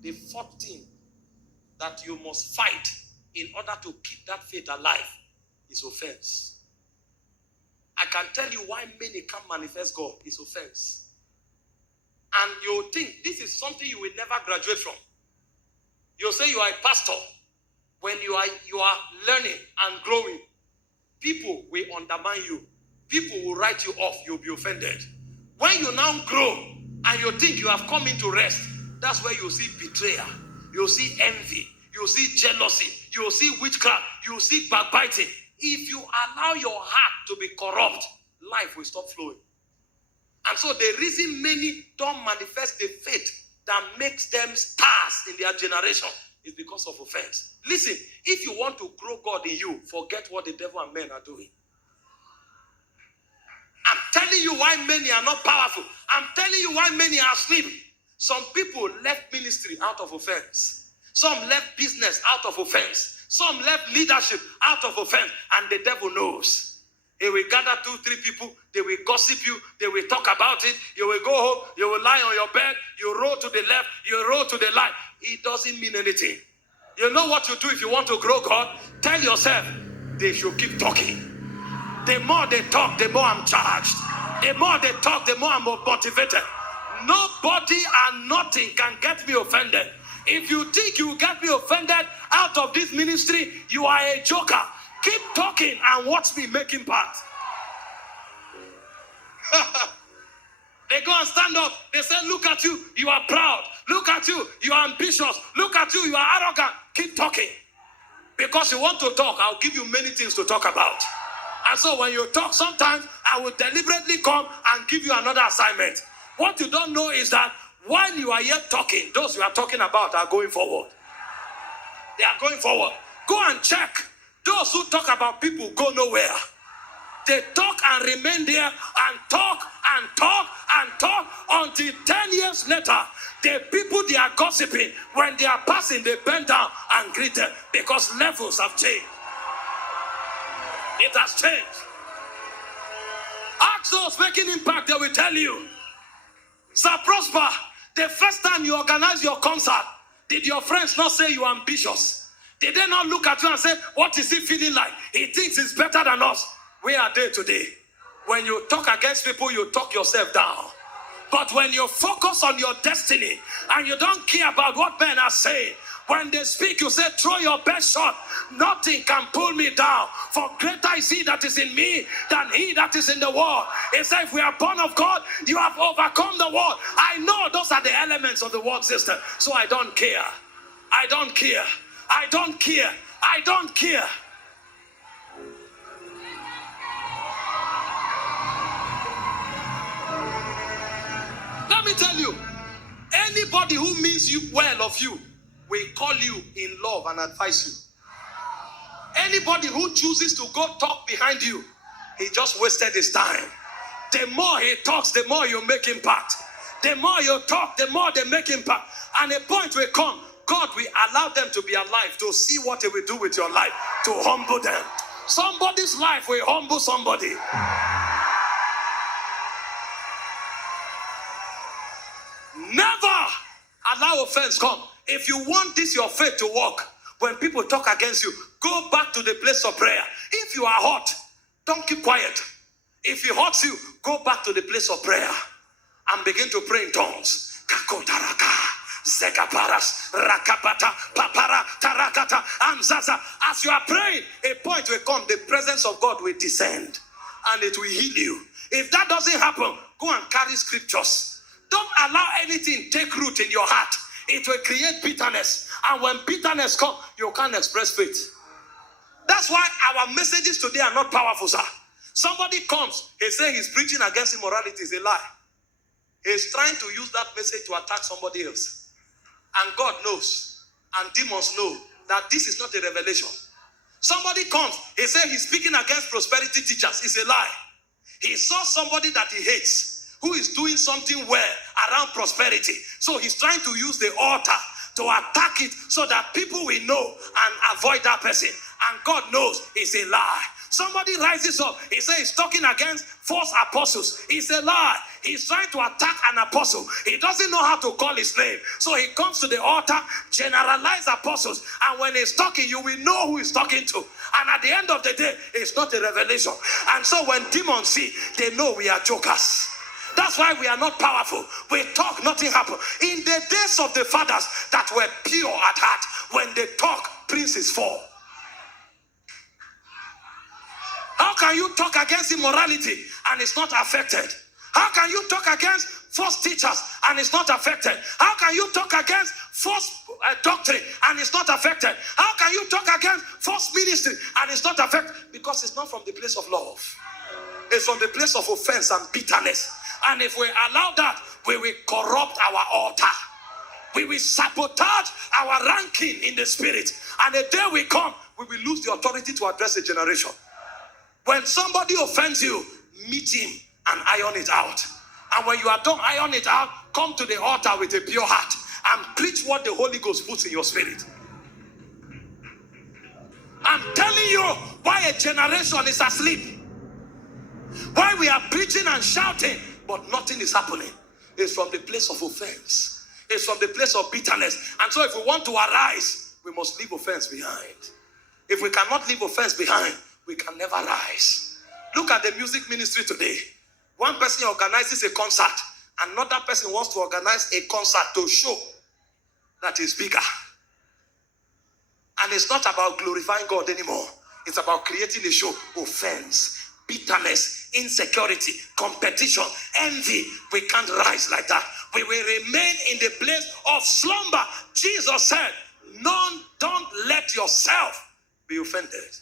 The fourth thing that you must fight in order to keep that faith alive is offense. I can tell you why many can't manifest God is offense. And you think this is something you will never graduate from. You say you are a pastor. When you are learning and growing, people will undermine you. People will write you off. You'll be offended. When you now grow and you think you have come into rest, that's where you see betrayal. You'll see envy. You'll see jealousy. You'll see witchcraft. You'll see backbiting. If you allow your heart to be corrupt, life will stop flowing. And so the reason many don't manifest the faith that makes them stars in their generation is because of offense. Listen, if you want to grow God in you, forget what the devil and men are doing. I'm telling you why many are not powerful. I'm telling you why many are asleep. Some people left ministry out of offense. Some left business out of offense. Some left leadership out of offense. And the devil knows. He will gather 2-3 people. They will gossip you. They will talk about it. You will go home. You will lie on your bed. You roll to the left. You roll to the right. It doesn't mean anything. You know what you do if you want to grow God? Tell yourself, they should keep talking. The more they talk, the more I'm charged. The more they talk, the more I'm motivated. Nobody and nothing can get me offended. If you think you will get me offended out of this ministry, you are a joker. Keep talking and watch me make impact. They go and stand up. They say, look at you. You are proud. Look at you. You are ambitious. Look at you. You are arrogant. Keep talking. Because you want to talk, I'll give you many things to talk about. And so when you talk, sometimes I will deliberately come and give you another assignment. What you don't know is that while you are yet talking, those you are talking about are going forward. They are going forward. Go and check. Those who talk about people go nowhere. They talk and remain there and talk and talk and talk until 10 years later, the people they are gossiping, when they are passing, they bend down and greet them because levels have changed. It has changed. Ask those making impact, they will tell you. Sir Prosper, the first time you organized your concert, did your friends not say you are ambitious? Did they not look at you and say, what is he feeling like? He thinks he's better than us. Where are they today? When you talk against people, you talk yourself down. But when you focus on your destiny and you don't care about what men are saying, when they speak, you say, throw your best shot. Nothing can pull me down. For greater is he that is in me than he that is in the world. He said, if we are born of God, you have overcome the world. I know those are the elements of the world system. So I don't care. I don't care. I don't care. I don't care. Let me tell you, anybody who means you well of you will call you in love and advise you. Anybody who chooses to go talk behind you, he just wasted his time. The more he talks, the more you make impact. The more you talk, the more they make impact. And a point will come, God will allow them to be alive to see what he will do with your life, to humble them. Somebody's life will humble somebody. Never allow offense come. If you want this, your faith to work, when people talk against you, go back to the place of prayer. If you are hot, don't keep quiet. If it hurts you, go back to the place of prayer and begin to pray in tongues. As you are praying, a point will come, the presence of God will descend and it will heal you. If that doesn't happen, go and carry scriptures. Don't allow anything take root in your heart. It will create bitterness. And when bitterness comes, you can't express faith. That's why our messages today are not powerful, sir. Somebody comes, he says he's preaching against immorality. It's a lie. He's trying to use that message to attack somebody else. And God knows, and demons know, that this is not a revelation. Somebody comes, he says he's speaking against prosperity teachers. It's a lie. He saw somebody that he hates, who is doing something well around prosperity. So he's trying to use the altar to attack it so that people will know and avoid that person. And God knows it's a lie. Somebody rises up. He says he's talking against false apostles. It's a lie. He's trying to attack an apostle. He doesn't know how to call his name. So he comes to the altar, generalize apostles. And when he's talking, you will know who he's talking to. And at the end of the day, it's not a revelation. And so when demons see, they know we are jokers. That's why we are not powerful. We talk, nothing happens. In the days of the fathers that were pure at heart, when they talk, princes fall. How can you talk against immorality and it's not affected? How can you talk against false teachers and it's not affected? How can you talk against false doctrine and it's not affected? How can you talk against false ministry and it's not affected? Because it's not from the place of love. It's from the place of offense and bitterness. And if we allow that, we will corrupt our altar. We will sabotage our ranking in the spirit. And the day we come, we will lose the authority to address a generation. When somebody offends you, meet him and iron it out. And when you are done iron it out, come to the altar with a pure heart and preach what the Holy Ghost puts in your spirit. I'm telling you why a generation is asleep. Why we are preaching and shouting, but nothing is happening. It's from the place of offense. It's from the place of bitterness. And so if we want to arise, we must leave offense behind. If we cannot leave offense behind, we can never rise. Look at the music ministry today. One person organizes a concert. Another person wants to organize a concert to show that is bigger. And it's not about glorifying God anymore. It's about creating a show. Offense, bitterness, insecurity, competition, envy. We can't rise like that. We will remain in the place of slumber. Jesus said, don't let yourself be offended.